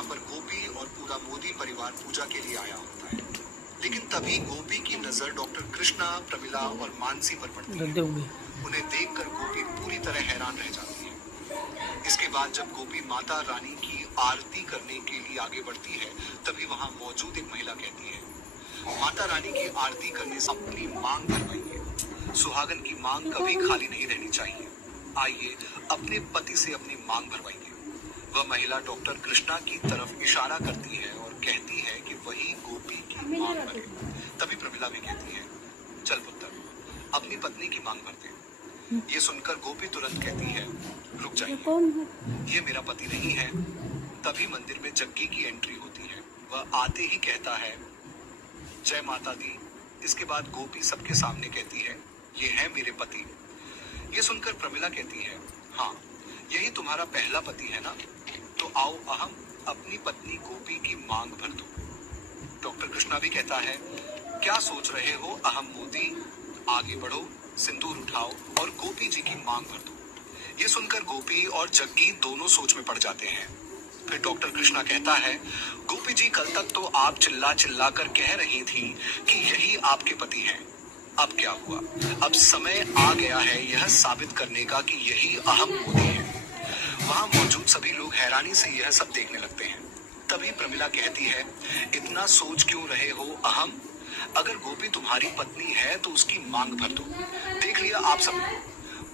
जहां पर गोपी और पूरा मोदी परिवार पूजा के लिए आया होता है। लेकिन तभी गोपी की नजर डॉक्टर कृष्णा, प्रमिला और मानसी पर पड़ती है। उन्हें देखकर गोपी पूरी तरह हैरान रह जाती है। इसके बाद जब गोपी माता रानी की आरती करने के लिए आगे बढ़ती है, तभी वहां मौजूद एक महिला कहती है, माता रानी की आरती करने से अपनी मांग भरवाइए। सुहागन की मांग कभी खाली नहीं रहनी चाहिए। आइए अपने पति से अपनी मांग भरवाइए। वह महिला डॉक्टर कृष्णा की तरफ इशारा करती है और कहती है कि वही गोपी की मांग भरे। तभी प्रमिला भी कहती है, चल पुत्र, अपनी पत्नी की मांग भर दे। ये सुनकर गोपी तुरंत कहती है, रुक जाइए, ये मेरा पति नहीं है। तभी मंदिर में जग्गी की एंट्री होती है। वह आते ही कहता है, जय माता दी। इसके बाद गोपी सबके सामने कहती है, ये है मेरे पति। ये सुनकर प्रमिला कहती है, हाँ, यही तुम्हारा पहला पति है ना, तो आओ अहम अपनी पत्नी गोपी की मांग भर दो। डॉक्टर कृष्णा भी कहता है, क्या सोच रहे हो अहम मोदी, आगे बढ़ो, सिंदूर उठाओ और गोपी जी की मांग भर दो। ये सुनकर गोपी और जग्गी दोनों सोच में पड़ जाते हैं। फिर डॉक्टर कृष्णा कहता है, गोपी जी, कल तक तो आप चिल्ला चिल्ला कर कह रही थी कि यही आपके पति हैं। अब क्या हुआ? अब समय आ गया है यह साबित करने का कि यही अहम मोदी है। वहां मौजूद सभी लोग हैरानी से यह सब देखने लगते हैं। तभी प्रमिला कहती है, इतना सोच क्यों रहे हो अहम? अगर गोपी तुम्हारी पत्नी है तो उसकी मांग भर दो। देख लिया आप सब,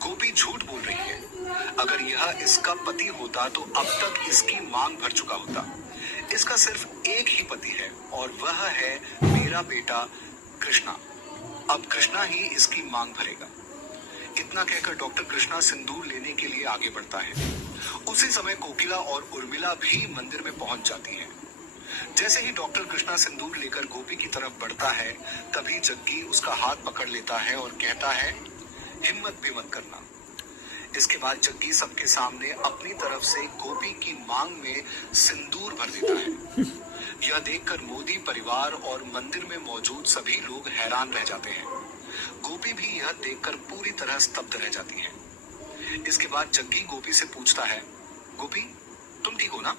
गोपी झूठ बोल रही है। अगर यह इसका पति होता तो अब तक इसकी मांग भर चुका होता। इसका सिर्फ एक ही पति है और वह है मेरा बेटा कृष्णा। अब कृष्णा ही इसकी मांग भरेगा। इतना कहकर डॉक्टर कृष्णा सिंदूर लेने के लिए आगे बढ़ता है। उसी समय कोकिला और उर्मिला भी मंदिर में पहुंच जाती हैं। जैसे ही डॉक्टर कृष्णा सिंदूर लेकर गोपी की तरफ बढ़ता है, तभी जग्गी उसका हाथ पकड़ लेता है और कहता है, हिम्मत भी मत करना। इसके बाद जग्गी सबके सामने अपनी तरफ से गोपी की मांग में सिंदूर भर देता है। यह देखकर मोदी परिवार और मंदिर में मौजूद सभी लोग हैरान रह जाते हैं। गोपी भी यह देखकर पूरी तरह स्तब्ध रह जाती है। इसके बाद जग्गी गोपी से पूछता है, गोपी, तुम ठीक हो ना?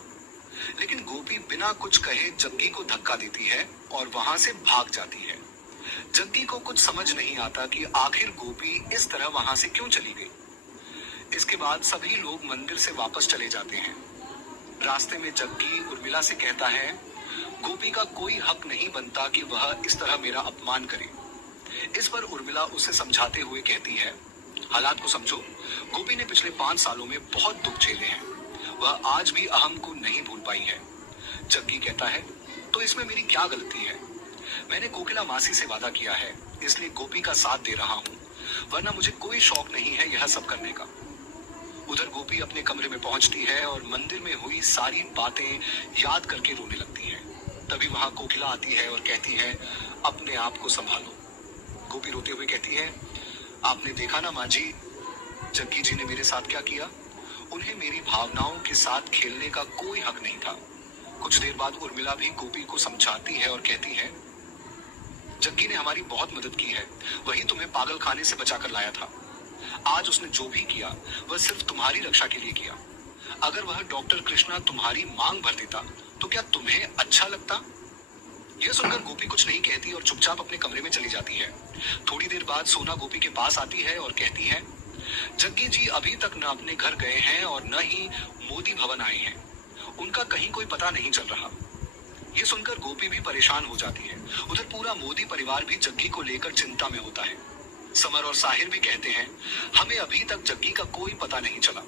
लेकिन गोपी बिना कुछ कहे जग्गी को धक्का देती है और वहां से भाग जाती है। जग्गी को कुछ समझ नहीं आता कि आखिर गोपी इस तरह वहां से क्यों चली गई। इसके बाद सभी लोग मंदिर से वापस चले जाते हैं। रास्ते में जग्गी उर्मिला से कहता है, गोपी का कोई हक नहीं बनता कि वह इस तरह मेरा अपमान करे। इस पर उर्मिला उसे समझाते हुए कहती है, हालात को समझो। गोपी ने पिछले 5 सालों में बहुत दुख झेले हैं। वह आज भी अहम को नहीं भूल पाई है। जग्गी कहता है, तो इसमें मेरी क्या गलती है? मैंने कोकिला मासी से वादा किया है, इसलिए गोपी का साथ दे रहा हूँ, वरना मुझे कोई शौक नहीं है यह सब करने का। उधर गोपी अपने कमरे में पहुंचती है और मंदिर में हुई सारी बातें याद करके रोने लगती है। तभी वहां कोकिला आती है और कहती है, अपने आप को संभालो। गोपी रोते हुए कहती है, आपने देखा ना माँ जी, जग्गी जी ने मेरे साथ क्या किया। उन्हें मेरी भावनाओं के साथ खेलने का कोई हक नहीं था। कुछ देर बाद उर्मिला भी गोपी को समझाती है और कहती है, जग्गी ने हमारी बहुत मदद की है, वही तुम्हें पागल खाने से बचाकर लाया था। आज उसने जो भी किया वह सिर्फ तुम्हारी रक्षा के लिए किया। अगर वह डॉक्टर कृष्णा तुम्हारी मांग भर देता तो क्या तुम्हें अच्छा लगता? यह सुनकर गोपी कुछ नहीं कहती और चुपचाप अपने कमरे में चली जाती है। थोड़ी देर बाद सोना गोपी के पास आती है और कहती है, जग्गी जी अभी तक न अपने घर गए हैं और न ही मोदी भवन आए हैं। उनका कहीं कोई पता नहीं चल रहा। ये सुनकर गोपी भी परेशान हो जाती है। उधर पूरा मोदी परिवार भी जग्गी को लेकर चिंता में होता है। समर और साहिर भी कहते हैं, हमें अभी तक जग्गी का कोई पता नहीं चला।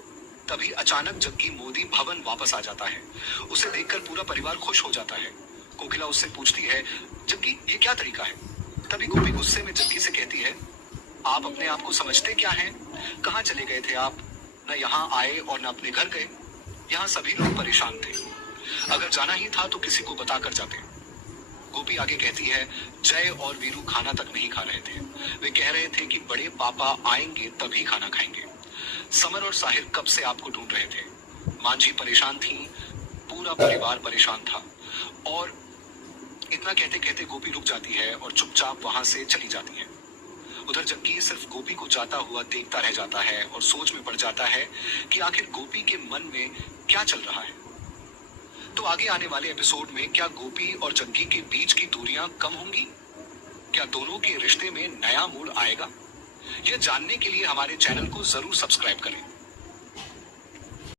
तभी अचानक जग्गी मोदी भवन वापस आ जाता है। उसे देखकर पूरा परिवार खुश हो जाता है। कोकिला उससे पूछती है, जग्गी ये क्या तरीका है? तभी गोपी गुस्से में जग्गी से कहती है, आप अपने आप को समझते क्या हैं? कहाँ चले गए थे आप? न यहाँ आए और न अपने घर गए। यहाँ सभी लोग परेशान थे। अगर जाना ही था तो किसी को बता कर जाते। गोपी आगे कहती है, जय और वीरू खाना तक नहीं खा रहे थे। वे कह रहे थे कि बड़े पापा आएंगे तभी खाना खाएंगे। समर और साहिर कब से आपको ढूंढ रहे थे। मांझी परेशान थी, पूरा परिवार परेशान था। और इतना कहते कहते गोपी रुक जाती है और चुपचाप वहां से चली जाती है। उधर जग्गी सिर्फ गोपी को जाता हुआ देखता रह जाता है और सोच में पड़ जाता है कि आखिर गोपी के मन में क्या चल रहा है। तो आगे आने वाले एपिसोड में क्या गोपी और जग्गी के बीच की दूरियां कम होंगी? क्या दोनों के रिश्ते में नया मोड़ आएगा? यह जानने के लिए हमारे चैनल को जरूर सब्सक्राइब करें।